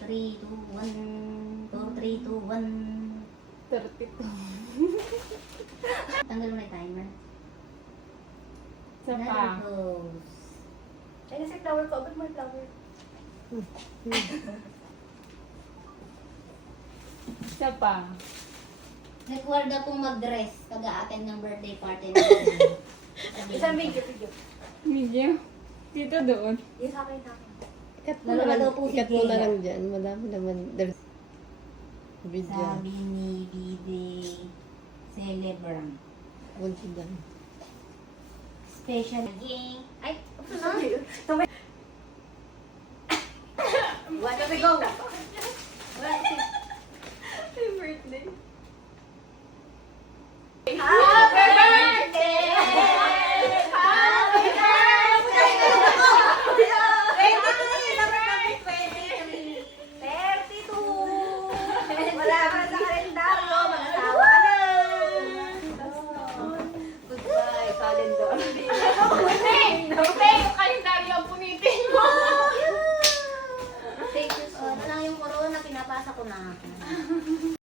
3, 2, 1. 4, 3, 2, 1. 32. Tanggal mo na yung timer. Isa pa. Another close. Ay, nasa flower ko. Abot mo yung flower. Isa pa. Recuerda pong mag-dress pag a-attend ng birthday party na Isang video. Video. Dito doon. Yung sa akin, sa akin. Ikat mo Lalo na na lang, daw po si ikat mo na Gaya. lang dyan. Madami naman. Video. Sabi ni Bide Celebrant. Bunti lang. Special game. Ay, ito na. Tumay. One to go. Happy birthday. Happy birthday! Happy birthday! 32! Wala ka na